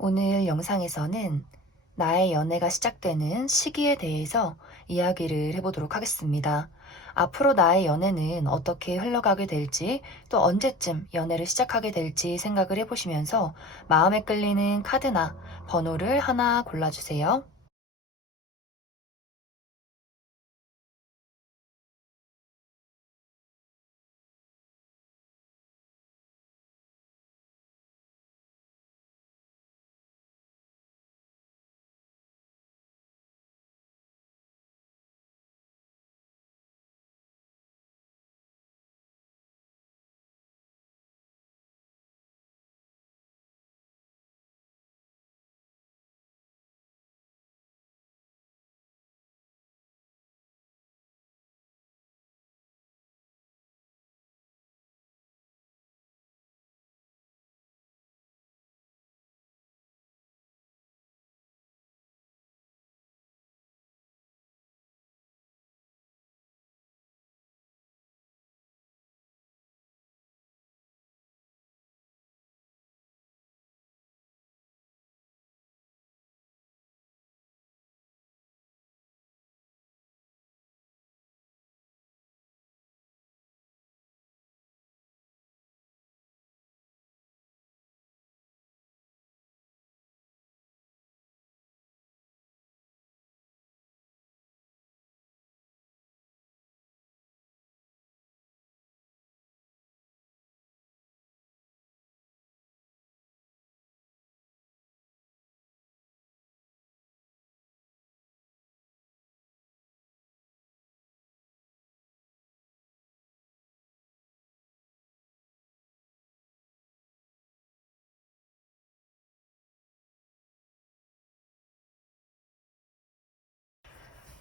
오늘 영상에서는 나의 연애가 시작되는 시기에 대해서 이야기를 해보도록 하겠습니다. 앞으로 나의 연애는 어떻게 흘러가게 될지, 또 언제쯤 연애를 시작하게 될지 생각을 해보시면서 마음에 끌리는 카드나 번호를 하나 골라주세요.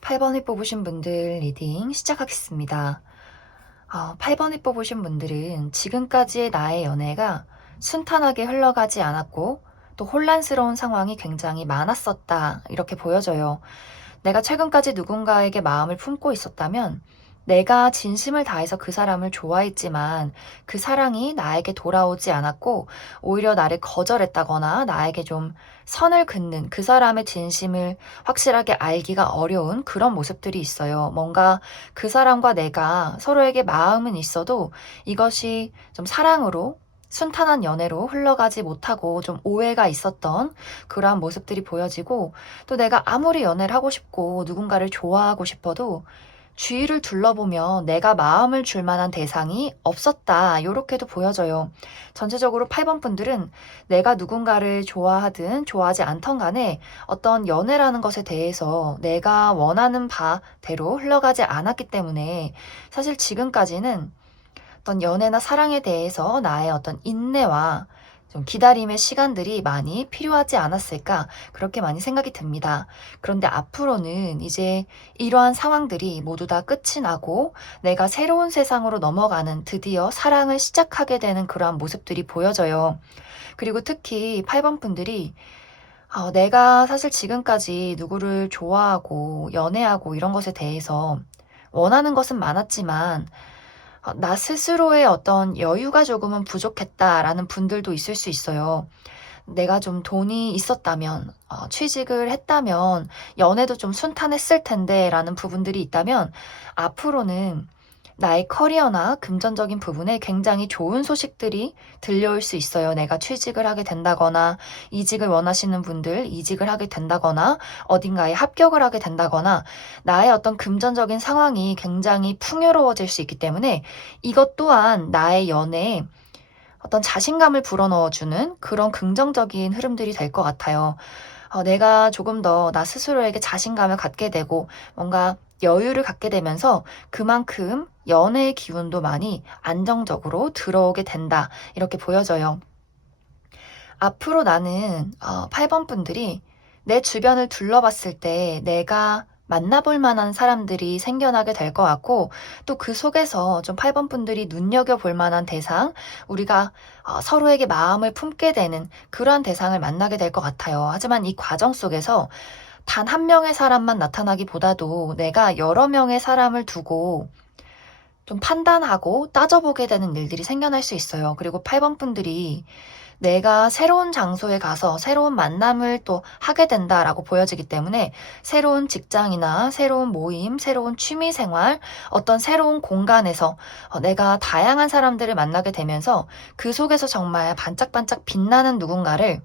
8번을 뽑으신 분들 리딩 시작하겠습니다. 8번을 뽑으신 분들은 지금까지의 나의 연애가 순탄하게 흘러가지 않았고 또 혼란스러운 상황이 굉장히 많았었다, 이렇게 보여져요. 내가 최근까지 누군가에게 마음을 품고 있었다면 내가 진심을 다해서 그 사람을 좋아했지만 그 사랑이 나에게 돌아오지 않았고 오히려 나를 거절했다거나 나에게 좀 선을 긋는, 그 사람의 진심을 확실하게 알기가 어려운 그런 모습들이 있어요. 뭔가 그 사람과 내가 서로에게 마음은 있어도 이것이 좀 사랑으로, 순탄한 연애로 흘러가지 못하고 좀 오해가 있었던 그러한 모습들이 보여지고, 또 내가 아무리 연애를 하고 싶고 누군가를 좋아하고 싶어도 주위를 둘러보면 내가 마음을 줄 만한 대상이 없었다, 이렇게도 보여져요. 전체적으로 8번 분들은 내가 누군가를 좋아하든 좋아하지 않던 간에 어떤 연애라는 것에 대해서 내가 원하는 바대로 흘러가지 않았기 때문에 사실 지금까지는 어떤 연애나 사랑에 대해서 나의 어떤 인내와 좀 기다림의 시간들이 많이 필요하지 않았을까, 그렇게 많이 생각이 듭니다. 그런데 앞으로는 이제 이러한 상황들이 모두 다 끝이 나고 내가 새로운 세상으로 넘어가는, 드디어 사랑을 시작하게 되는 그러한 모습들이 보여져요. 그리고 특히 8번 분들이 내가 사실 지금까지 누구를 좋아하고 연애하고 이런 것에 대해서 원하는 것은 많았지만 나 스스로의 어떤 여유가 조금은 부족했다라는 분들도 있을 수 있어요. 내가 좀 돈이 있었다면, 취직을 했다면, 연애도 좀 순탄했을 텐데 라는 부분들이 있다면, 앞으로는 나의 커리어나 금전적인 부분에 굉장히 좋은 소식들이 들려올 수 있어요. 내가 취직을 하게 된다거나, 이직을 원하시는 분들 이직을 하게 된다거나, 어딘가에 합격을 하게 된다거나, 나의 어떤 금전적인 상황이 굉장히 풍요로워질 수 있기 때문에 이것 또한 나의 연애에 어떤 자신감을 불어넣어주는 그런 긍정적인 흐름들이 될 것 같아요. 내가 조금 더 나 스스로에게 자신감을 갖게 되고 뭔가 여유를 갖게 되면서 그만큼 연애의 기운도 많이 안정적으로 들어오게 된다, 이렇게 보여져요. 앞으로 나는 8번 분들이 내 주변을 둘러봤을 때 내가 만나볼 만한 사람들이 생겨나게 될 것 같고, 또 그 속에서 좀 8번 분들이 눈여겨볼 만한 대상, 우리가 서로에게 마음을 품게 되는 그러한 대상을 만나게 될 것 같아요. 하지만 이 과정 속에서 단 한 명의 사람만 나타나기보다도 내가 여러 명의 사람을 두고 좀 판단하고 따져보게 되는 일들이 생겨날 수 있어요. 그리고 8번 분들이 내가 새로운 장소에 가서 새로운 만남을 또 하게 된다라고 보여지기 때문에 새로운 직장이나 새로운 모임, 새로운 취미 생활, 어떤 새로운 공간에서 내가 다양한 사람들을 만나게 되면서 그 속에서 정말 반짝반짝 빛나는 누군가를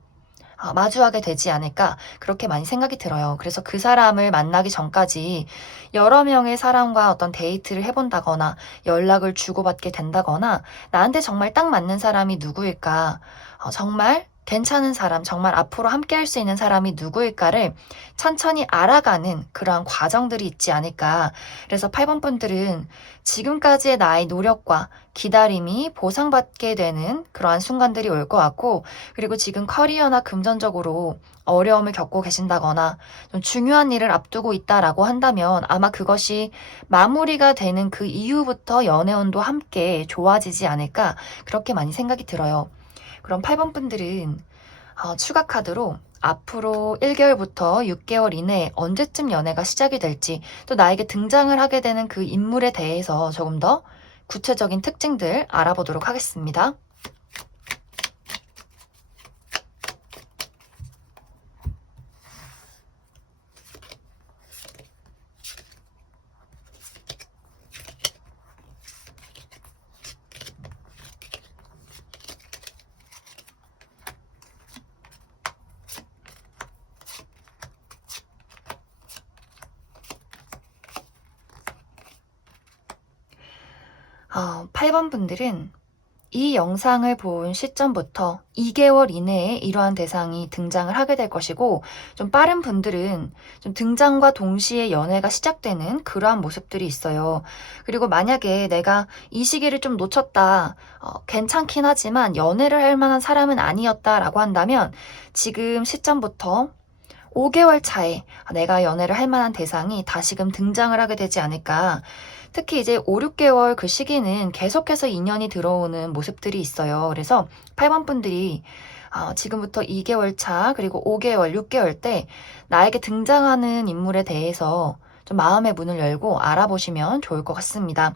마주하게 되지 않을까 그렇게 많이 생각이 들어요. 그래서 그 사람을 만나기 전까지 여러 명의 사람과 어떤 데이트를 해본다거나 연락을 주고받게 된다거나 나한테 정말 딱 맞는 사람이 누구일까, 정말 괜찮은 사람, 정말 앞으로 함께 할 수 있는 사람이 누구일까를 천천히 알아가는 그러한 과정들이 있지 않을까. 그래서 8번 분들은 지금까지의 나의 노력과 기다림이 보상받게 되는 그러한 순간들이 올 것 같고, 그리고 지금 커리어나 금전적으로 어려움을 겪고 계신다거나 좀 중요한 일을 앞두고 있다라고 한다면 아마 그것이 마무리가 되는 그 이후부터 연애운도 함께 좋아지지 않을까 그렇게 많이 생각이 들어요. 그럼 8번 분들은 추가 카드로 앞으로 1개월부터 6개월 이내에 언제쯤 연애가 시작이 될지, 또 나에게 등장을 하게 되는 그 인물에 대해서 조금 더 구체적인 특징들 알아보도록 하겠습니다. 어, 8번 분들은 이 영상을 본 시점부터 2개월 이내에 이러한 대상이 등장을 하게 될 것이고, 좀 빠른 분들은 좀 등장과 동시에 연애가 시작되는 그러한 모습들이 있어요. 그리고 만약에 내가 이 시기를 좀 놓쳤다, 괜찮긴 하지만 연애를 할 만한 사람은 아니었다라고 한다면 지금 시점부터 5개월 차에 내가 연애를 할 만한 대상이 다시금 등장을 하게 되지 않을까. 특히 이제 5, 6개월 그 시기는 계속해서 인연이 들어오는 모습들이 있어요. 그래서 8번 분들이 지금부터 2개월 차, 그리고 5개월, 6개월 때 나에게 등장하는 인물에 대해서 좀 마음의 문을 열고 알아보시면 좋을 것 같습니다.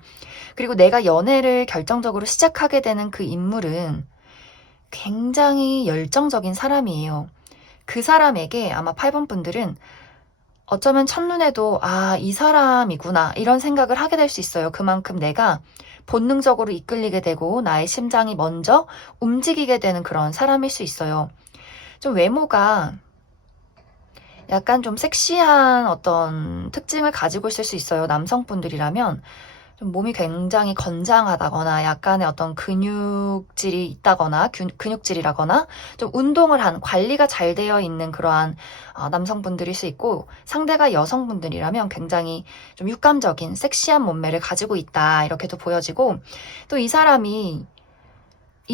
그리고 내가 연애를 결정적으로 시작하게 되는 그 인물은 굉장히 열정적인 사람이에요. 그 사람에게 아마 8번 분들은 어쩌면 첫눈에도 이 사람이구나 이런 생각을 하게 될 수 있어요. 그만큼 내가 본능적으로 이끌리게 되고 나의 심장이 먼저 움직이게 되는 그런 사람일 수 있어요. 좀 외모가 약간 좀 섹시한 어떤 특징을 가지고 있을 수 있어요. 남성분들이라면 좀 몸이 굉장히 건장하다거나 약간의 어떤 근육질이 있다거나 근육질이라거나 좀 운동을 한 관리가 잘 되어 있는 그러한 남성분들일 수 있고, 상대가 여성분들이라면 굉장히 좀 육감적인 섹시한 몸매를 가지고 있다 이렇게도 보여지고, 또 이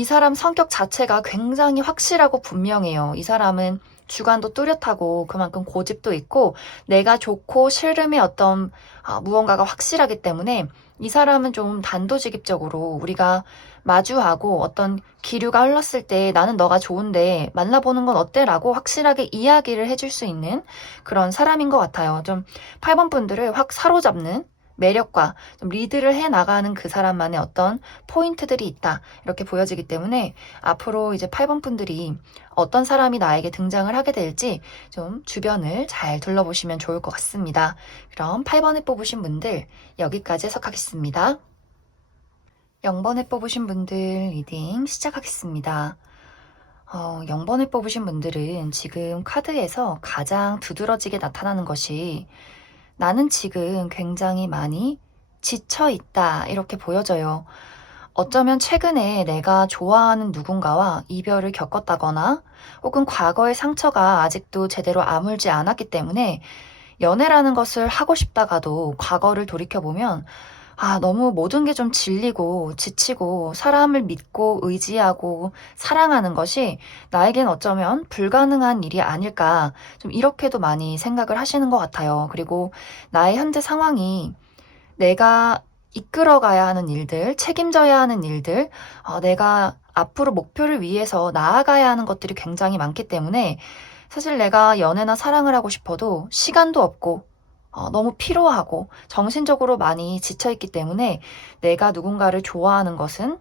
사람 성격 자체가 굉장히 확실하고 분명해요. 이 사람은 주관도 뚜렷하고 그만큼 고집도 있고 내가 좋고 싫음의 어떤 무언가가 확실하기 때문에 이 사람은 좀 단도직입적으로 우리가 마주하고 어떤 기류가 흘렀을 때 나는 너가 좋은데 만나보는 건 어때? 라고 확실하게 이야기를 해줄 수 있는 그런 사람인 것 같아요. 좀 8번 분들을 확 사로잡는 매력과 좀 리드를 해 나가는 그 사람만의 어떤 포인트들이 있다 이렇게 보여지기 때문에 앞으로 이제 8번 분들이 어떤 사람이 나에게 등장을 하게 될지 좀 주변을 잘 둘러보시면 좋을 것 같습니다. 그럼 8번에 뽑으신 분들 여기까지 해석하겠습니다. 0번에 뽑으신 분들 리딩 시작하겠습니다. 0번을 뽑으신 분들은 지금 카드에서 가장 두드러지게 나타나는 것이 나는 지금 굉장히 많이 지쳐 있다 이렇게 보여져요. 어쩌면 최근에 내가 좋아하는 누군가와 이별을 겪었다거나 혹은 과거의 상처가 아직도 제대로 아물지 않았기 때문에 연애라는 것을 하고 싶다가도 과거를 돌이켜보면 너무 모든 게 좀 질리고 지치고 사람을 믿고 의지하고 사랑하는 것이 나에겐 어쩌면 불가능한 일이 아닐까, 좀 이렇게도 많이 생각을 하시는 것 같아요. 그리고 나의 현재 상황이 내가 이끌어가야 하는 일들, 책임져야 하는 일들, 내가 앞으로 목표를 위해서 나아가야 하는 것들이 굉장히 많기 때문에 사실 내가 연애나 사랑을 하고 싶어도 시간도 없고 너무 피로하고 정신적으로 많이 지쳐있기 때문에 내가 누군가를 좋아하는 것은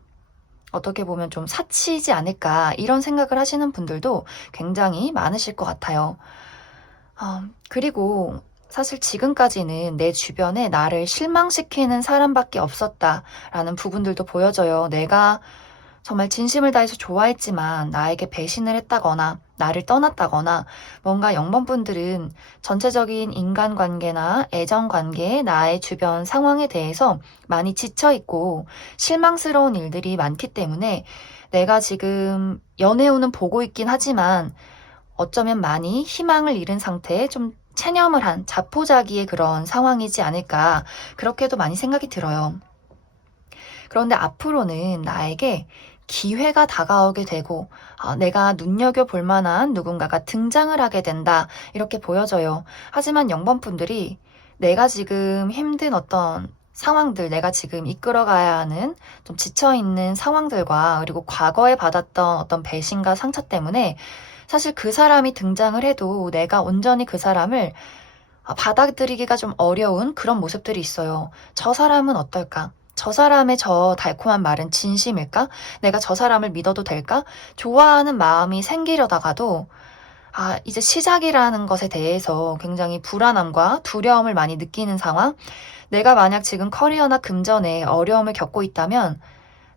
어떻게 보면 좀 사치이지 않을까 이런 생각을 하시는 분들도 굉장히 많으실 것 같아요. 그리고 사실 지금까지는 내 주변에 나를 실망시키는 사람밖에 없었다라는 부분들도 보여져요. 내가 정말 진심을 다해서 좋아했지만 나에게 배신을 했다거나 나를 떠났다거나 뭔가 0번분들은 전체적인 인간관계나 애정관계, 나의 주변 상황에 대해서 많이 지쳐있고 실망스러운 일들이 많기 때문에 내가 지금 연애운은 보고 있긴 하지만 어쩌면 많이 희망을 잃은 상태에 좀 체념을 한 자포자기의 그런 상황이지 않을까 그렇게도 많이 생각이 들어요. 그런데 앞으로는 나에게 기회가 다가오게 되고 내가 눈여겨볼 만한 누군가가 등장을 하게 된다 이렇게 보여져요. 하지만 0번분들이 내가 지금 힘든 어떤 상황들, 내가 지금 이끌어가야 하는 좀 지쳐있는 상황들과 그리고 과거에 받았던 어떤 배신과 상처 때문에 사실 그 사람이 등장을 해도 내가 온전히 그 사람을 받아들이기가 좀 어려운 그런 모습들이 있어요. 저 사람은 어떨까? 저 사람의 저 달콤한 말은 진심일까? 내가 저 사람을 믿어도 될까? 좋아하는 마음이 생기려다가도 이제 시작이라는 것에 대해서 굉장히 불안함과 두려움을 많이 느끼는 상황? 내가 만약 지금 커리어나 금전에 어려움을 겪고 있다면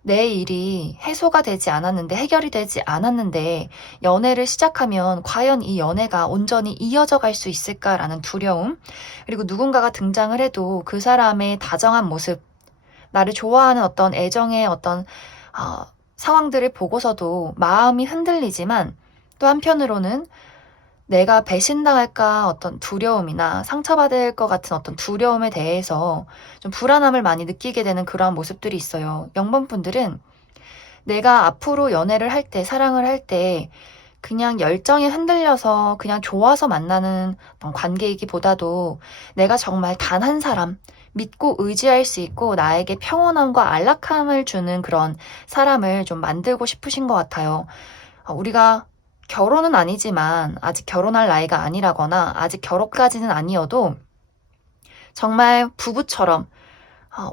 내 일이 해소가 되지 않았는데, 해결이 되지 않았는데, 연애를 시작하면 과연 이 연애가 온전히 이어져 갈 수 있을까라는 두려움, 그리고 누군가가 등장을 해도 그 사람의 다정한 모습, 나를 좋아하는 어떤 애정의 어떤 상황들을 보고서도 마음이 흔들리지만 또 한편으로는 내가 배신당할까 어떤 두려움이나 상처받을 것 같은 어떤 두려움에 대해서 좀 불안함을 많이 느끼게 되는 그러한 모습들이 있어요. 0번분들은 내가 앞으로 연애를 할 때, 사랑을 할 때 그냥 열정에 흔들려서 그냥 좋아서 만나는 어떤 관계이기보다도 내가 정말 단 한 사람, 믿고 의지할 수 있고 나에게 평온함과 안락함을 주는 그런 사람을 좀 만들고 싶으신 것 같아요. 우리가 결혼은 아니지만 아직 결혼할 나이가 아니라거나 아직 결혼까지는 아니어도 정말 부부처럼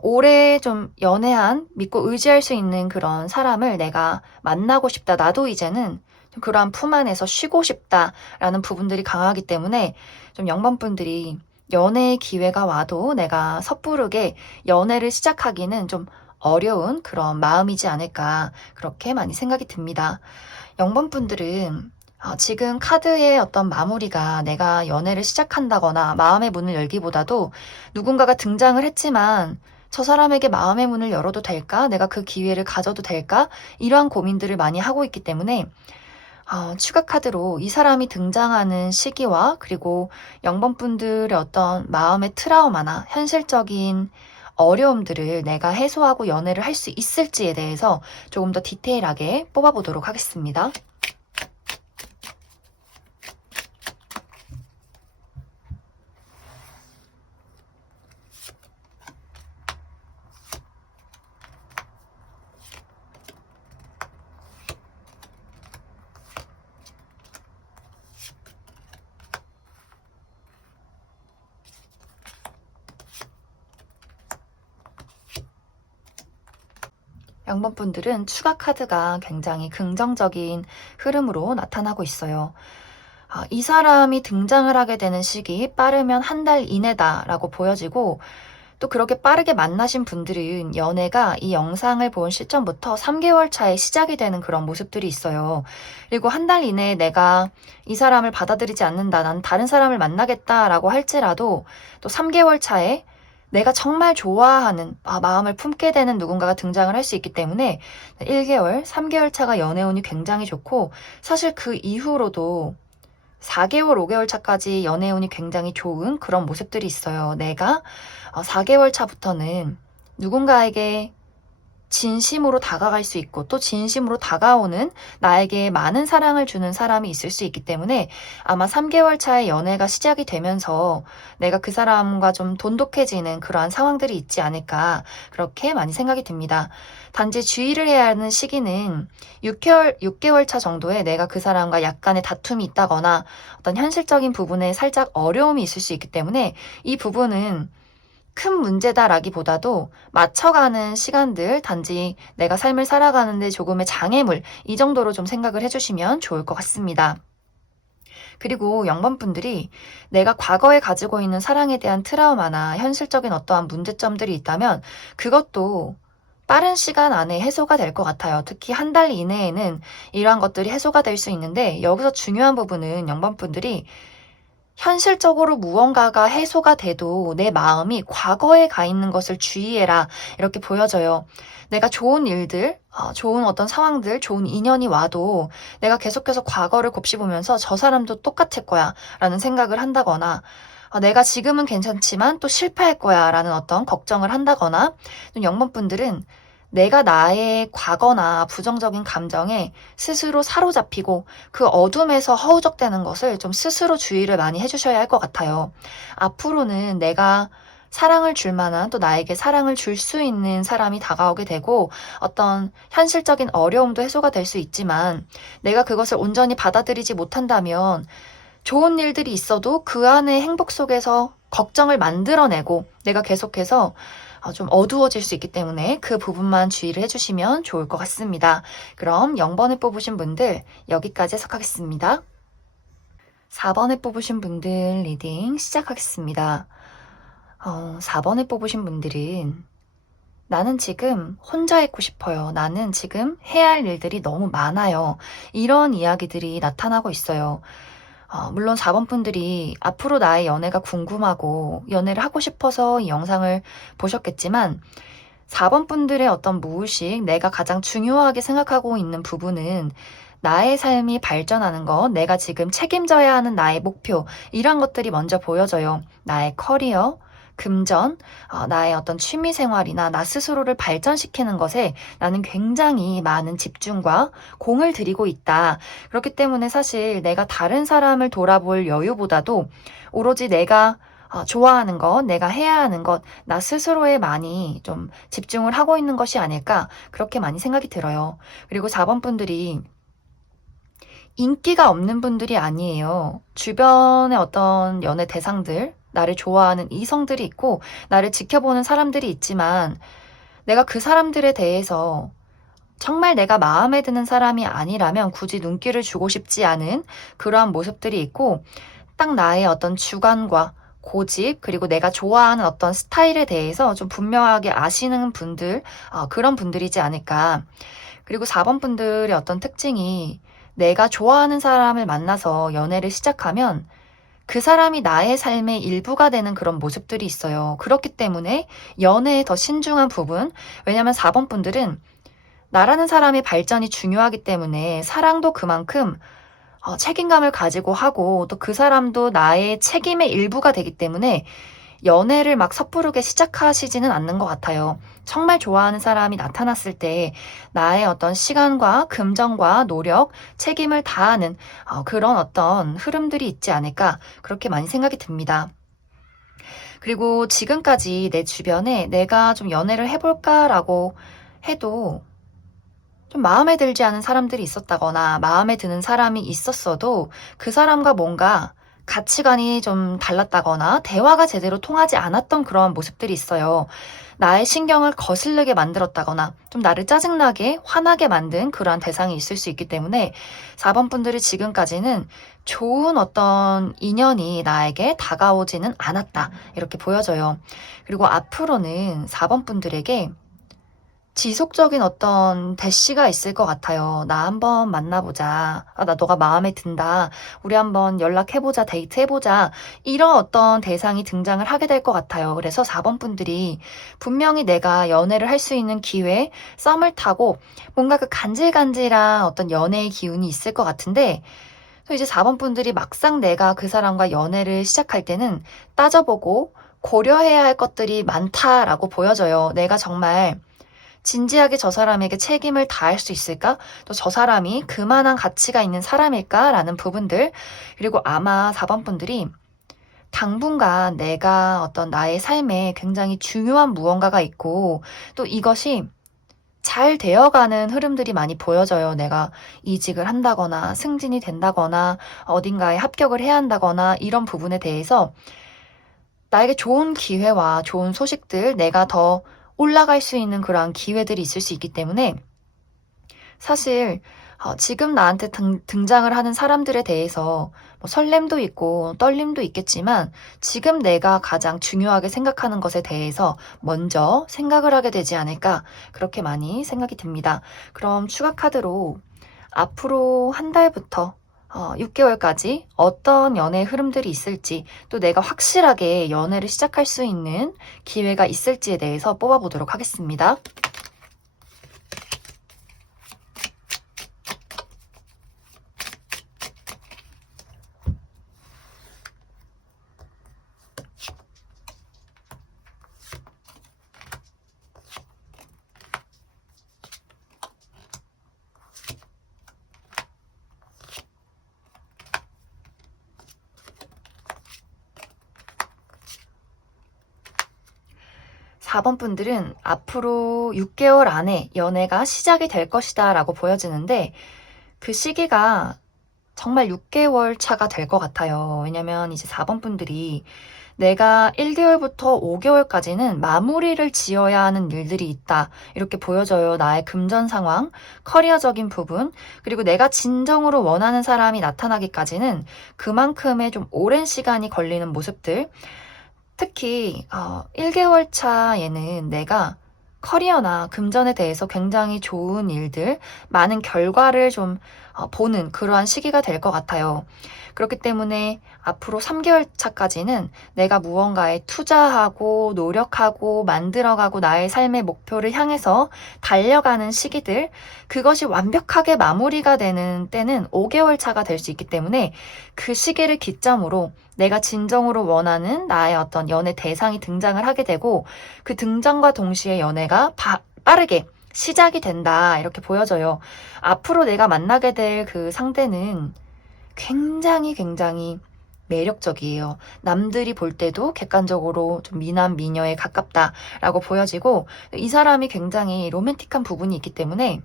오래 좀 연애한 믿고 의지할 수 있는 그런 사람을 내가 만나고 싶다. 나도 이제는 좀 그러한 품 안에서 쉬고 싶다라는 부분들이 강하기 때문에 좀 0번분들이 연애의 기회가 와도 내가 섣부르게 연애를 시작하기는 좀 어려운 그런 마음이지 않을까 그렇게 많이 생각이 듭니다. 0번분들은 지금 카드의 어떤 마무리가 내가 연애를 시작한다거나 마음의 문을 열기보다도 누군가가 등장을 했지만 저 사람에게 마음의 문을 열어도 될까? 내가 그 기회를 가져도 될까? 이러한 고민들을 많이 하고 있기 때문에 추가 카드로 이 사람이 등장하는 시기와 그리고 0번분들의 어떤 마음의 트라우마나 현실적인 어려움들을 내가 해소하고 연애를 할 수 있을지에 대해서 조금 더 디테일하게 뽑아보도록 하겠습니다. 양번분들은 추가 카드가 굉장히 긍정적인 흐름으로 나타나고 있어요. 이 사람이 등장을 하게 되는 시기 빠르면 한 달 이내다라고 보여지고 또 그렇게 빠르게 만나신 분들은 연애가 이 영상을 본 시점부터 3개월 차에 시작이 되는 그런 모습들이 있어요. 그리고 한 달 이내에 내가 이 사람을 받아들이지 않는다, 난 다른 사람을 만나겠다라고 할지라도 또 3개월 차에 내가 정말 좋아하는 마음을 품게 되는 누군가가 등장을 할 수 있기 때문에 1개월, 3개월 차가 연애운이 굉장히 좋고 사실 그 이후로도 4개월, 5개월 차까지 연애운이 굉장히 좋은 그런 모습들이 있어요. 내가 4개월 차부터는 누군가에게 진심으로 다가갈 수 있고 또 진심으로 다가오는 나에게 많은 사랑을 주는 사람이 있을 수 있기 때문에 아마 3개월 차에 연애가 시작이 되면서 내가 그 사람과 좀 돈독해지는 그러한 상황들이 있지 않을까 그렇게 많이 생각이 듭니다. 단지 주의를 해야 하는 시기는 6개월 차 정도에 내가 그 사람과 약간의 다툼이 있다거나 어떤 현실적인 부분에 살짝 어려움이 있을 수 있기 때문에 이 부분은 큰 문제다라기보다도 맞춰가는 시간들, 단지 내가 삶을 살아가는데 조금의 장애물, 이 정도로 좀 생각을 해주시면 좋을 것 같습니다. 그리고 0번분들이 내가 과거에 가지고 있는 사랑에 대한 트라우마나 현실적인 어떠한 문제점들이 있다면 그것도 빠른 시간 안에 해소가 될 것 같아요. 특히 한 달 이내에는 이러한 것들이 해소가 될 수 있는데, 여기서 중요한 부분은 0번분들이 현실적으로 무언가가 해소가 돼도 내 마음이 과거에 가 있는 것을 주의해라, 이렇게 보여져요. 내가 좋은 일들, 좋은 어떤 상황들, 좋은 인연이 와도 내가 계속해서 과거를 곱씹으면서 저 사람도 똑같을 거야 라는 생각을 한다거나, 내가 지금은 괜찮지만 또 실패할 거야 라는 어떤 걱정을 한다거나, 0번분들은 내가 나의 과거나 부정적인 감정에 스스로 사로잡히고 그 어둠에서 허우적대는 것을 좀 스스로 주의를 많이 해주셔야 할 것 같아요. 앞으로는 내가 사랑을 줄 만한, 또 나에게 사랑을 줄 수 있는 사람이 다가오게 되고 어떤 현실적인 어려움도 해소가 될 수 있지만, 내가 그것을 온전히 받아들이지 못한다면 좋은 일들이 있어도 그 안의 행복 속에서 걱정을 만들어내고 내가 계속해서 좀 어두워질 수 있기 때문에 그 부분만 주의를 해주시면 좋을 것 같습니다. 그럼 0번을 뽑으신 분들 여기까지 해석하겠습니다. 4번을 뽑으신 분들 리딩 시작하겠습니다. 4번을 뽑으신 분들은 나는 지금 혼자 있고 싶어요. 나는 지금 해야 할 일들이 너무 많아요. 이런 이야기들이 나타나고 있어요. 물론 4번 분들이 앞으로 나의 연애가 궁금하고 연애를 하고 싶어서 이 영상을 보셨겠지만, 4번 분들의 어떤 무의식, 내가 가장 중요하게 생각하고 있는 부분은 나의 삶이 발전하는 것, 내가 지금 책임져야 하는 나의 목표, 이런 것들이 먼저 보여져요. 나의 커리어, 금전, 나의 어떤 취미 생활이나 나 스스로를 발전시키는 것에 나는 굉장히 많은 집중과 공을 들이고 있다. 그렇기 때문에 사실 내가 다른 사람을 돌아볼 여유보다도 오로지 내가 좋아하는 것, 내가 해야 하는 것, 나 스스로에 많이 좀 집중을 하고 있는 것이 아닐까, 그렇게 많이 생각이 들어요. 그리고 4번 분들이 인기가 없는 분들이 아니에요. 주변에 어떤 연애 대상들, 나를 좋아하는 이성들이 있고 나를 지켜보는 사람들이 있지만, 내가 그 사람들에 대해서 정말 내가 마음에 드는 사람이 아니라면 굳이 눈길을 주고 싶지 않은 그러한 모습들이 있고, 딱 나의 어떤 주관과 고집, 그리고 내가 좋아하는 어떤 스타일에 대해서 좀 분명하게 아시는 분들, 그런 분들이지 않을까. 그리고 4번 분들의 어떤 특징이, 내가 좋아하는 사람을 만나서 연애를 시작하면 그 사람이 나의 삶의 일부가 되는 그런 모습들이 있어요. 그렇기 때문에 연애에 더 신중한 부분, 왜냐면 4번 분들은 나라는 사람의 발전이 중요하기 때문에 사랑도 그만큼 책임감을 가지고 하고, 또 그 사람도 나의 책임의 일부가 되기 때문에 연애를 막 섣부르게 시작하시지는 않는 것 같아요. 정말 좋아하는 사람이 나타났을 때 나의 어떤 시간과 금전과 노력, 책임을 다하는 그런 어떤 흐름들이 있지 않을까, 그렇게 많이 생각이 듭니다. 그리고 지금까지 내 주변에 내가 좀 연애를 해볼까라고 해도 좀 마음에 들지 않은 사람들이 있었다거나 마음에 드는 사람이 있었어도 그 사람과 뭔가 가치관이 좀 달랐다거나 대화가 제대로 통하지 않았던 그런 모습들이 있어요. 나의 신경을 거슬리게 만들었다거나 좀 나를 짜증나게 화나게 만든 그러한 대상이 있을 수 있기 때문에 4번 분들이 지금까지는 좋은 어떤 인연이 나에게 다가오지는 않았다, 이렇게 보여져요. 그리고 앞으로는 4번 분들에게 지속적인 어떤 대시가 있을 것 같아요. 나 한번 만나보자. 나 너가 마음에 든다. 우리 한번 연락해보자. 데이트해보자. 이런 어떤 대상이 등장을 하게 될 것 같아요. 그래서 4번 분들이 분명히 내가 연애를 할 수 있는 기회, 썸을 타고 뭔가 그 간질간질한 어떤 연애의 기운이 있을 것 같은데, 이제 4번 분들이 막상 내가 그 사람과 연애를 시작할 때는 따져보고 고려해야 할 것들이 많다라고 보여져요. 내가 정말 진지하게 저 사람에게 책임을 다할 수 있을까? 또 저 사람이 그만한 가치가 있는 사람일까? 라는 부분들. 그리고 아마 4번 분들이 당분간 내가 어떤 나의 삶에 굉장히 중요한 무언가가 있고, 또 이것이 잘 되어가는 흐름들이 많이 보여져요. 내가 이직을 한다거나 승진이 된다거나 어딘가에 합격을 해야 한다거나 이런 부분에 대해서 나에게 좋은 기회와 좋은 소식들, 내가 더 올라갈 수 있는 그러한 기회들이 있을 수 있기 때문에 사실 지금 나한테 등장을 하는 사람들에 대해서 뭐 설렘도 있고 떨림도 있겠지만 지금 내가 가장 중요하게 생각하는 것에 대해서 먼저 생각을 하게 되지 않을까 그렇게 많이 생각이 듭니다. 그럼 추가 카드로 앞으로 한 달부터 6개월까지 어떤 연애 흐름들이 있을지 또 내가 확실하게 연애를 시작할 수 있는 기회가 있을지에 대해서 뽑아보도록 하겠습니다. 4번 분들은 앞으로 6개월 안에 연애가 시작이 될 것이다 라고 보여지는데 그 시기가 정말 6개월 차가 될 것 같아요. 왜냐면 이제 4번 분들이 내가 1개월부터 5개월까지는 마무리를 지어야 하는 일들이 있다. 이렇게 보여져요. 나의 금전 상황, 커리어적인 부분, 그리고 내가 진정으로 원하는 사람이 나타나기까지는 그만큼의 좀 오랜 시간이 걸리는 모습들. 특히 1개월 차에는 내가 커리어나 금전에 대해서 굉장히 좋은 일들, 많은 결과를 좀 보는 그러한 시기가 될 것 같아요. 그렇기 때문에 앞으로 3개월 차까지는 내가 무언가에 투자하고 노력하고 만들어가고 나의 삶의 목표를 향해서 달려가는 시기들, 그것이 완벽하게 마무리가 되는 때는 5개월 차가 될 수 있기 때문에 그 시기를 기점으로 내가 진정으로 원하는 나의 어떤 연애 대상이 등장을 하게 되고 그 등장과 동시에 연애가 빠르게 시작이 된다 이렇게 보여져요. 앞으로 내가 만나게 될 그 상대는 굉장히 매력적이에요. 남들이 볼 때도 객관적으로 좀 미남 미녀에 가깝다라고 보여지고 이 사람이 굉장히 로맨틱한 부분이 있기 때문에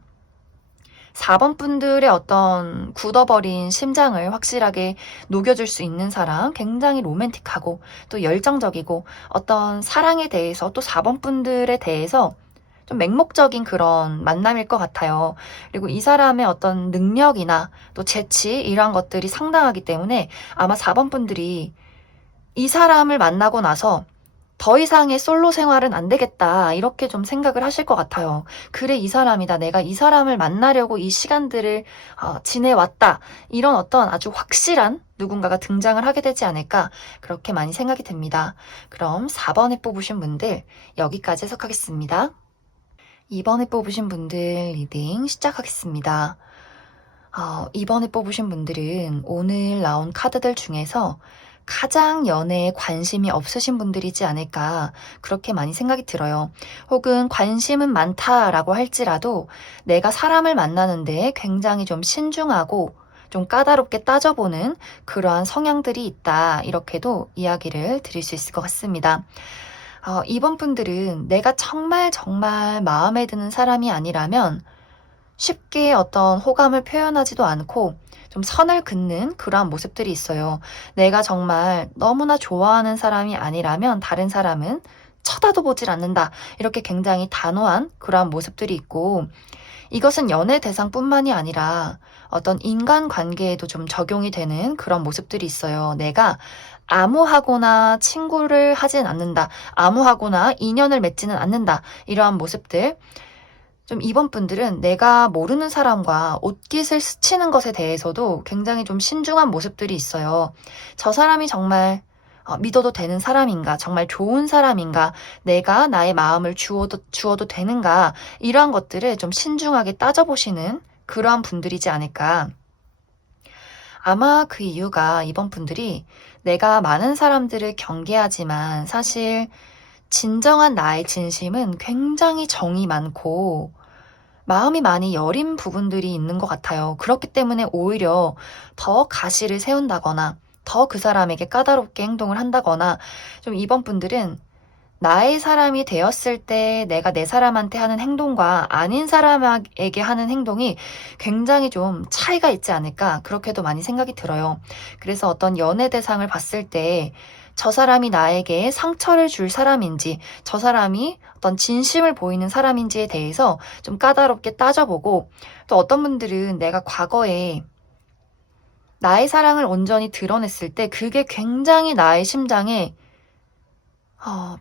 4번 분들의 어떤 굳어버린 심장을 확실하게 녹여줄 수 있는 사람, 굉장히 로맨틱하고 또 열정적이고 어떤 사랑에 대해서 또 4번 분들에 대해서 좀 맹목적인 그런 만남일 것 같아요. 그리고 이 사람의 어떤 능력이나 또 재치 이런 것들이 상당하기 때문에 아마 4번 분들이 이 사람을 만나고 나서 더 이상의 솔로 생활은 안 되겠다. 이렇게 좀 생각을 하실 것 같아요. 그래, 이 사람이다. 내가 이 사람을 만나려고 이 시간들을 지내왔다. 이런 어떤 아주 확실한 누군가가 등장을 하게 되지 않을까. 그렇게 많이 생각이 됩니다. 그럼 4번에 뽑으신 분들 여기까지 해석하겠습니다. 2번에 뽑으신 분들 리딩 시작하겠습니다. 2번에 뽑으신 분들은 오늘 나온 카드들 중에서 가장 연애에 관심이 없으신 분들이지 않을까 그렇게 많이 생각이 들어요. 혹은 관심은 많다라고 할지라도 내가 사람을 만나는데 굉장히 좀 신중하고 좀 까다롭게 따져보는 그러한 성향들이 있다 이렇게도 이야기를 드릴 수 있을 것 같습니다. 이번 분들은 내가 정말 마음에 드는 사람이 아니라면 쉽게 어떤 호감을 표현하지도 않고 좀 선을 긋는 그러한 모습들이 있어요. 내가 정말 너무나 좋아하는 사람이 아니라면 다른 사람은 쳐다도 보질 않는다. 이렇게 굉장히 단호한 그러한 모습들이 있고 이것은 연애 대상뿐만이 아니라 어떤 인간관계에도 좀 적용이 되는 그런 모습들이 있어요. 내가 암호하거나 친구를 하진 않는다. 암호하거나 인연을 맺지는 않는다. 이러한 모습들. 좀 이번 분들은 내가 모르는 사람과 옷깃을 스치는 것에 대해서도 굉장히 좀 신중한 모습들이 있어요. 저 사람이 정말 믿어도 되는 사람인가, 정말 좋은 사람인가, 내가 나의 마음을 주어도 되는가, 이러한 것들을 좀 신중하게 따져보시는 그러한 분들이지 않을까. 아마 그 이유가 이번 분들이 내가 많은 사람들을 경계하지만 사실 진정한 나의 진심은 굉장히 정이 많고 마음이 많이 여린 부분들이 있는 것 같아요. 그렇기 때문에 오히려 더 가시를 세운다거나 더 그 사람에게 까다롭게 행동을 한다거나 좀 이번 분들은 나의 사람이 되었을 때 내가 내 사람한테 하는 행동과 아닌 사람에게 하는 행동이 굉장히 좀 차이가 있지 않을까 그렇게도 많이 생각이 들어요. 그래서 어떤 연애 대상을 봤을 때 저 사람이 나에게 상처를 줄 사람인지, 저 사람이 어떤 진심을 보이는 사람인지에 대해서 좀 까다롭게 따져보고, 또 어떤 분들은 내가 과거에 나의 사랑을 온전히 드러냈을 때 그게 굉장히 나의 심장에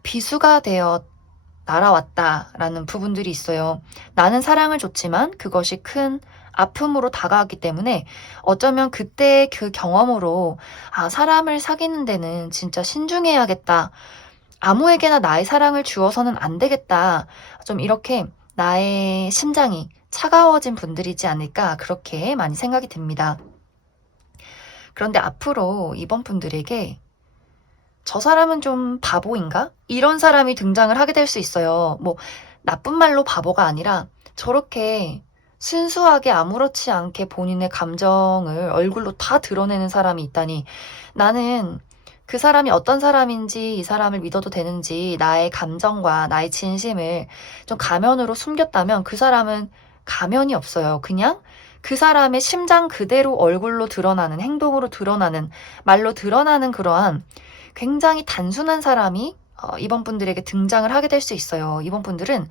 비수가 되어 날아왔다라는 부분들이 있어요. 나는 사랑을 줬지만 그것이 큰 아픔으로 다가왔기 때문에 어쩌면 그때 그 경험으로 사람을 사귀는 데는 진짜 신중해야겠다. 아무에게나 나의 사랑을 주어서는 안 되겠다. 좀 이렇게 나의 심장이 차가워진 분들이지 않을까 그렇게 많이 생각이 듭니다. 그런데 앞으로 이번 분들에게 저 사람은 좀 바보인가? 이런 사람이 등장을 하게 될 수 있어요. 뭐 나쁜 말로 바보가 아니라 저렇게 순수하게 아무렇지 않게 본인의 감정을 얼굴로 다 드러내는 사람이 있다니, 나는 그 사람이 어떤 사람인지, 이 사람을 믿어도 되는지, 나의 감정과 나의 진심을 좀 가면으로 숨겼다면 그 사람은 가면이 없어요. 그냥 그 사람의 심장 그대로 얼굴로 드러나는, 행동으로 드러나는, 말로 드러나는 그러한 굉장히 단순한 사람이 이번 분들에게 등장을 하게 될 수 있어요. 이번 분들은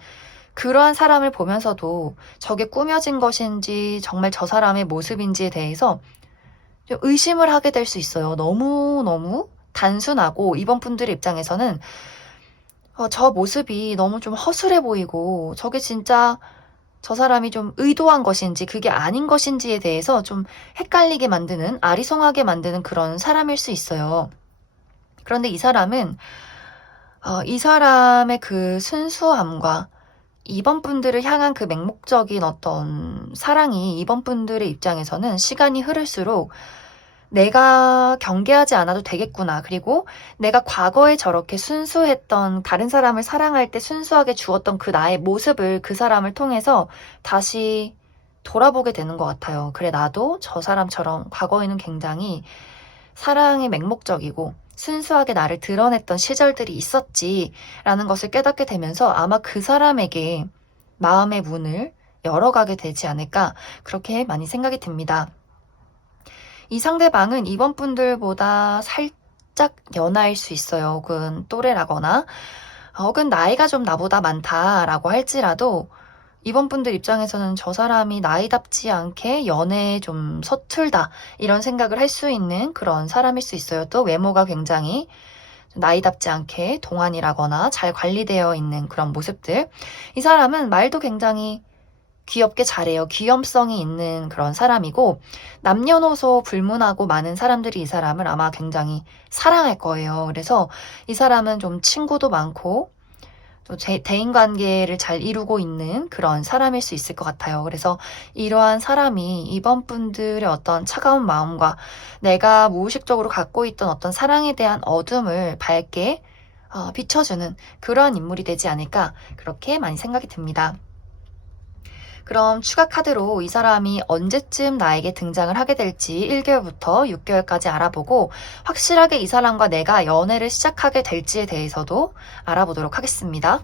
그러한 사람을 보면서도 저게 꾸며진 것인지 정말 저 사람의 모습인지에 대해서 좀 의심을 하게 될 수 있어요. 너무너무 단순하고, 이번 분들의 입장에서는 저 모습이 너무 좀 허술해 보이고, 저게 진짜 저 사람이 좀 의도한 것인지 그게 아닌 것인지에 대해서 좀 헷갈리게 만드는, 아리송하게 만드는 그런 사람일 수 있어요. 그런데 이 사람은 이 사람의 그 순수함과 이번 분들을 향한 그 맹목적인 어떤 사랑이 이번 분들의 입장에서는 시간이 흐를수록 내가 경계하지 않아도 되겠구나. 그리고 내가 과거에 저렇게 순수했던, 다른 사람을 사랑할 때 순수하게 주었던 그 나의 모습을 그 사람을 통해서 다시 돌아보게 되는 것 같아요. 그래, 나도 저 사람처럼 과거에는 굉장히 사랑이 맹목적이고 순수하게 나를 드러냈던 시절들이 있었지라는 것을 깨닫게 되면서 아마 그 사람에게 마음의 문을 열어가게 되지 않을까 그렇게 많이 생각이 듭니다. 이 상대방은 이번 분들보다 살짝 연하일 수 있어요. 혹은 또래라거나 혹은 나이가 좀 나보다 많다라고 할지라도 이번 분들 입장에서는 저 사람이 나이답지 않게 연애에 좀 서툴다 이런 생각을 할 수 있는 그런 사람일 수 있어요. 또 외모가 굉장히 나이답지 않게 동안이라거나 잘 관리되어 있는 그런 모습들. 이 사람은 말도 굉장히 귀엽게 잘해요. 귀염성이 있는 그런 사람이고, 남녀노소 불문하고 많은 사람들이 이 사람을 아마 굉장히 사랑할 거예요. 그래서 이 사람은 좀 친구도 많고 또 대인관계를 잘 이루고 있는 그런 사람일 수 있을 것 같아요. 그래서 이러한 사람이 이번 분들의 어떤 차가운 마음과 내가 무의식적으로 갖고 있던 어떤 사랑에 대한 어둠을 밝게 비춰주는 그러한 인물이 되지 않을까 그렇게 많이 생각이 듭니다. 그럼 추가 카드로 이 사람이 언제쯤 나에게 등장을 하게 될지 1개월부터 6개월까지 알아보고, 확실하게 이 사람과 내가 연애를 시작하게 될지에 대해서도 알아보도록 하겠습니다.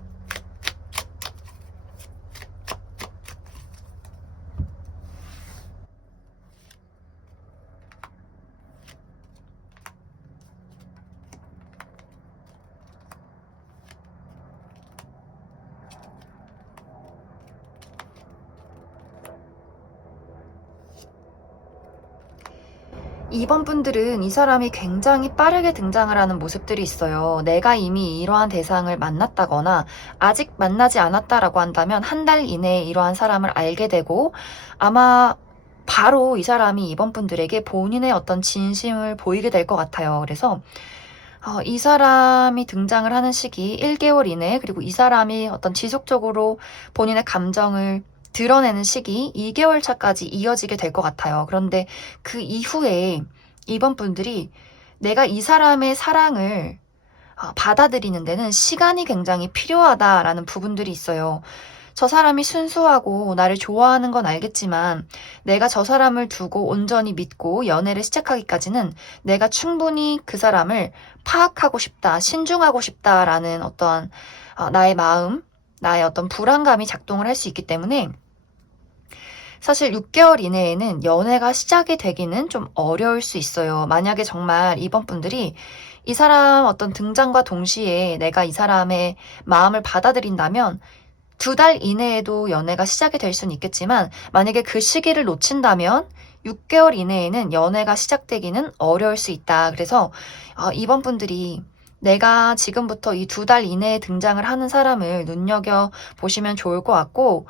이번 분들은 이 사람이 굉장히 빠르게 등장을 하는 모습들이 있어요. 내가 이미 이러한 대상을 만났다거나 아직 만나지 않았다라고 한다면 한 달 이내에 이러한 사람을 알게 되고, 아마 바로 이 사람이 이번 분들에게 본인의 어떤 진심을 보이게 될 것 같아요. 그래서 이 사람이 등장을 하는 시기 1개월 이내, 그리고 이 사람이 어떤 지속적으로 본인의 감정을 드러내는 시기 2개월 차까지 이어지게 될 것 같아요. 그런데 그 이후에 이번 분들이 내가 이 사람의 사랑을 받아들이는 데는 시간이 굉장히 필요하다라는 부분들이 있어요. 저 사람이 순수하고 나를 좋아하는 건 알겠지만 내가 저 사람을 두고 온전히 믿고 연애를 시작하기까지는 내가 충분히 그 사람을 파악하고 싶다, 신중하고 싶다라는 어떤 나의 마음, 나의 어떤 불안감이 작동을 할 수 있기 때문에 사실 6개월 이내에는 연애가 시작이 되기는 좀 어려울 수 있어요. 만약에 정말 이번 분들이 이 사람 어떤 등장과 동시에 내가 이 사람의 마음을 받아들인다면 2달 이내에도 연애가 시작이 될 수는 있겠지만 만약에 그 시기를 놓친다면 6개월 이내에는 연애가 시작되기는 어려울 수 있다. 그래서 이번 분들이 내가 지금부터 이 2달 이내에 등장을 하는 사람을 눈여겨보시면 좋을 것 같고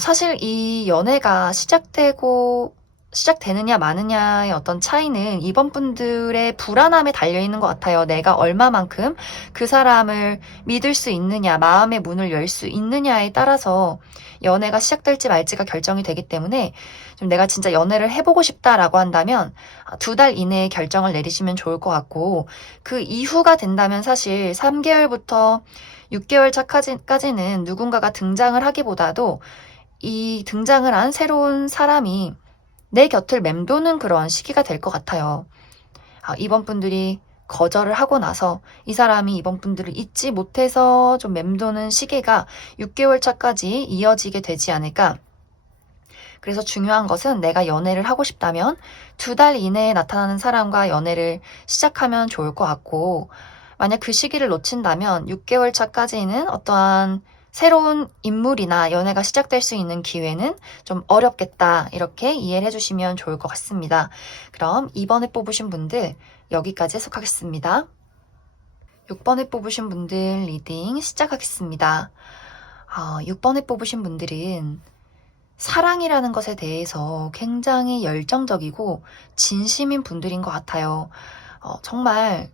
사실 이 연애가 시작되느냐 마느냐의 어떤 차이는 이번 분들의 불안함에 달려있는 것 같아요. 내가 얼마만큼 그 사람을 믿을 수 있느냐, 마음의 문을 열 수 있느냐에 따라서 연애가 시작될지 말지가 결정이 되기 때문에 좀 내가 진짜 연애를 해보고 싶다라고 한다면 2달 이내에 결정을 내리시면 좋을 것 같고, 그 이후가 된다면 사실 3개월부터 6개월 차까지는 누군가가 등장을 하기보다도 이 등장을 한 새로운 사람이 내 곁을 맴도는 그런 시기가 될 것 같아요. 이번 분들이 거절을 하고 나서 이 사람이 이번 분들을 잊지 못해서 좀 맴도는 시기가 6개월 차까지 이어지게 되지 않을까. 그래서 중요한 것은 내가 연애를 하고 싶다면 2달 이내에 나타나는 사람과 연애를 시작하면 좋을 것 같고, 만약 그 시기를 놓친다면 6개월 차까지는 어떠한 새로운 인물이나 연애가 시작될 수 있는 기회는 좀 어렵겠다. 이렇게 이해를 해주시면 좋을 것 같습니다. 그럼 2번에 뽑으신 분들 여기까지 해석하겠습니다. 6번에 뽑으신 분들 리딩 시작하겠습니다. 6번에 뽑으신 분들은 사랑이라는 것에 대해서 굉장히 열정적이고 진심인 분들인 것 같아요. 정말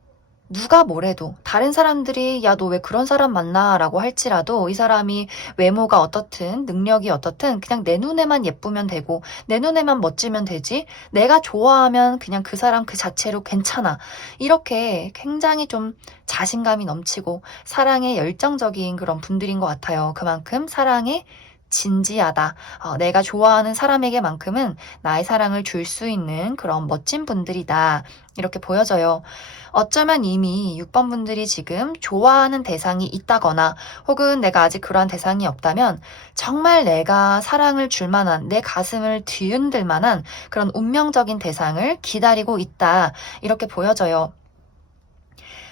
누가 뭐래도 다른 사람들이 야, 너 왜 그런 사람 만나? 라고 할지라도 이 사람이 외모가 어떻든 능력이 어떻든 그냥 내 눈에만 예쁘면 되고 내 눈에만 멋지면 되지, 내가 좋아하면 그냥 그 사람 그 자체로 괜찮아. 이렇게 굉장히 좀 자신감이 넘치고 사랑에 열정적인 그런 분들인 것 같아요. 그만큼 사랑에 진지하다. 내가 좋아하는 사람에게만큼은 나의 사랑을 줄 수 있는 그런 멋진 분들이다. 이렇게 보여져요. 어쩌면 이미 6번 분들이 지금 좋아하는 대상이 있다거나 혹은 내가 아직 그러한 대상이 없다면 정말 내가 사랑을 줄 만한, 내 가슴을 뒤흔들 만한 그런 운명적인 대상을 기다리고 있다. 이렇게 보여져요.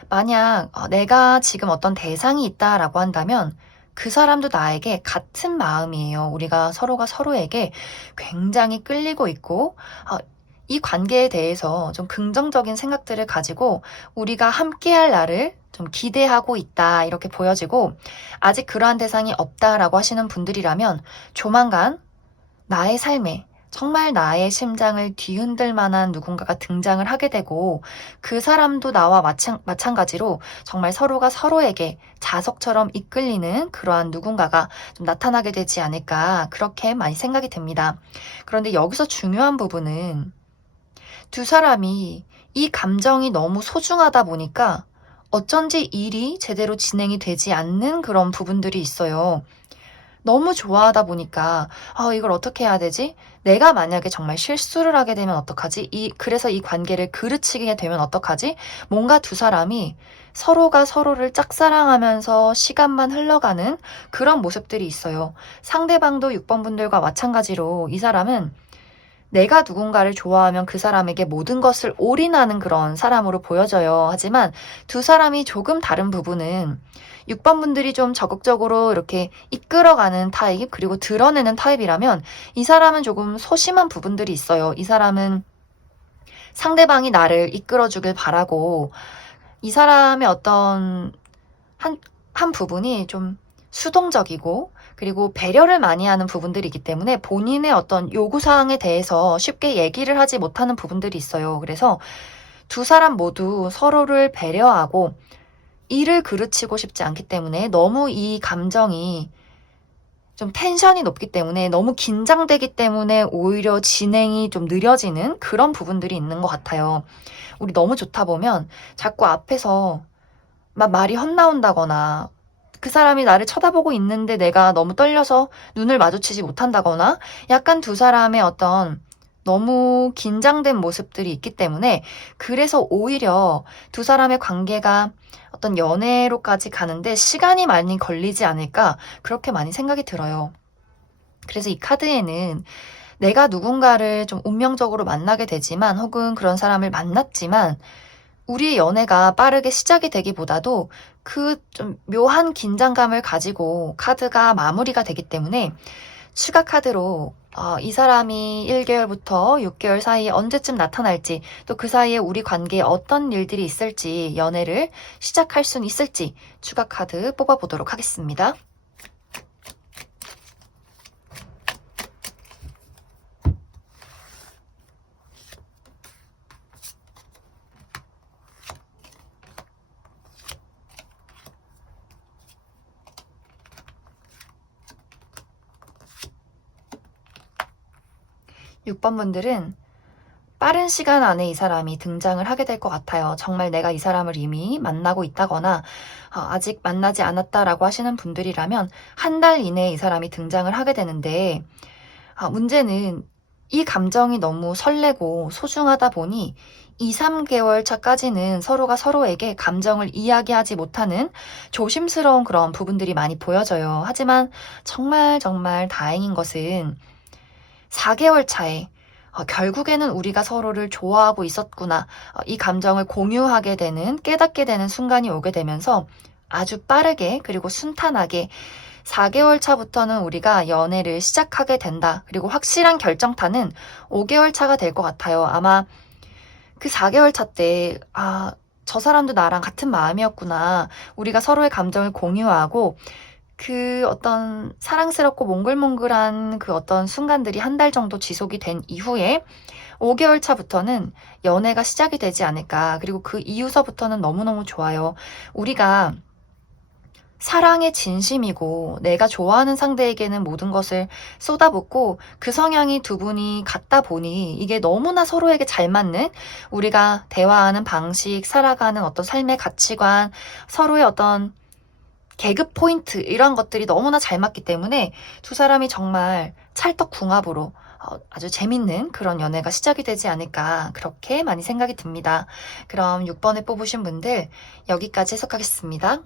만약 내가 지금 어떤 대상이 있다라고 한다면 그 사람도 나에게 같은 마음이에요. 우리가 서로가 서로에게 굉장히 끌리고 있고 이 관계에 대해서 좀 긍정적인 생각들을 가지고 우리가 함께할 날을 좀 기대하고 있다. 이렇게 보여지고, 아직 그러한 대상이 없다라고 하시는 분들이라면 조만간 나의 삶에 정말 나의 심장을 뒤흔들 만한 누군가가 등장을 하게 되고, 그 사람도 나와 마찬가지로 정말 서로가 서로에게 자석처럼 이끌리는 그러한 누군가가 좀 나타나게 되지 않을까, 그렇게 많이 생각이 됩니다. 그런데 여기서 중요한 부분은 두 사람이 이 감정이 너무 소중하다 보니까 어쩐지 일이 제대로 진행이 되지 않는 그런 부분들이 있어요. 너무 좋아하다 보니까 이걸 어떻게 해야 되지? 내가 만약에 정말 실수를 하게 되면 어떡하지? 그래서 이 관계를 그르치게 되면 어떡하지? 뭔가 두 사람이 서로가 서로를 짝사랑하면서 시간만 흘러가는 그런 모습들이 있어요. 상대방도 6번 분들과 마찬가지로 이 사람은 내가 누군가를 좋아하면 그 사람에게 모든 것을 올인하는 그런 사람으로 보여져요. 하지만 두 사람이 조금 다른 부분은 6번 분들이 좀 적극적으로 이렇게 이끌어가는 타입, 그리고 드러내는 타입이라면 이 사람은 조금 소심한 부분들이 있어요. 이 사람은 상대방이 나를 이끌어주길 바라고, 이 사람의 어떤 한 부분이 좀 수동적이고 그리고 배려를 많이 하는 부분들이기 때문에 본인의 어떤 요구사항에 대해서 쉽게 얘기를 하지 못하는 부분들이 있어요. 그래서 두 사람 모두 서로를 배려하고 일을 그르치고 싶지 않기 때문에 너무 이 감정이 좀 텐션이 높기 때문에, 너무 긴장되기 때문에 오히려 진행이 좀 느려지는 그런 부분들이 있는 것 같아요. 우리 너무 좋다 보면 자꾸 앞에서 막 말이 헛나온다거나 그 사람이 나를 쳐다보고 있는데 내가 너무 떨려서 눈을 마주치지 못한다거나 약간 두 사람의 어떤 너무 긴장된 모습들이 있기 때문에, 그래서 오히려 두 사람의 관계가 어떤 연애로까지 가는데 시간이 많이 걸리지 않을까, 그렇게 많이 생각이 들어요. 그래서 이 카드에는 내가 누군가를 좀 운명적으로 만나게 되지만 혹은 그런 사람을 만났지만 우리의 연애가 빠르게 시작이 되기보다도 그 좀 묘한 긴장감을 가지고 카드가 마무리가 되기 때문에 추가 카드로 이 사람이 1개월부터 6개월 사이에 언제쯤 나타날지 또 그 사이에 우리 관계에 어떤 일들이 있을지 연애를 시작할 수는 있을지 추가 카드 뽑아보도록 하겠습니다. 6번 분들은 빠른 시간 안에 이 사람이 등장을 하게 될 것 같아요. 정말 내가 이 사람을 이미 만나고 있다거나 아직 만나지 않았다라고 하시는 분들이라면 한 달 이내에 이 사람이 등장을 하게 되는데 문제는 이 감정이 너무 설레고 소중하다 보니 2, 3개월 차까지는 서로가 서로에게 감정을 이야기하지 못하는 조심스러운 그런 부분들이 많이 보여져요. 하지만 정말 정말 다행인 것은 4개월 차에 결국에는 우리가 서로를 좋아하고 있었구나. 이 감정을 공유하게 되는, 깨닫게 되는 순간이 오게 되면서 아주 빠르게 그리고 순탄하게 4개월 차부터는 우리가 연애를 시작하게 된다. 그리고 확실한 결정타는 5개월 차가 될 것 같아요. 아마 그 4개월 차 때, 저 사람도 나랑 같은 마음이었구나. 우리가 서로의 감정을 공유하고 그 어떤 사랑스럽고 몽글몽글한 그 어떤 순간들이 한 달 정도 지속이 된 이후에 5개월 차부터는 연애가 시작이 되지 않을까. 그리고 그 이후서부터는 너무너무 좋아요. 우리가 사랑에 진심이고 내가 좋아하는 상대에게는 모든 것을 쏟아붓고 그 성향이 두 분이 같다 보니 이게 너무나 서로에게 잘 맞는 우리가 대화하는 방식, 살아가는 어떤 삶의 가치관, 서로의 어떤 계급 포인트 이런 것들이 너무나 잘 맞기 때문에 두 사람이 정말 찰떡궁합으로 아주 재밌는 그런 연애가 시작이 되지 않을까 그렇게 많이 생각이 듭니다. 그럼 6번을 뽑으신 분들 여기까지 해석하겠습니다.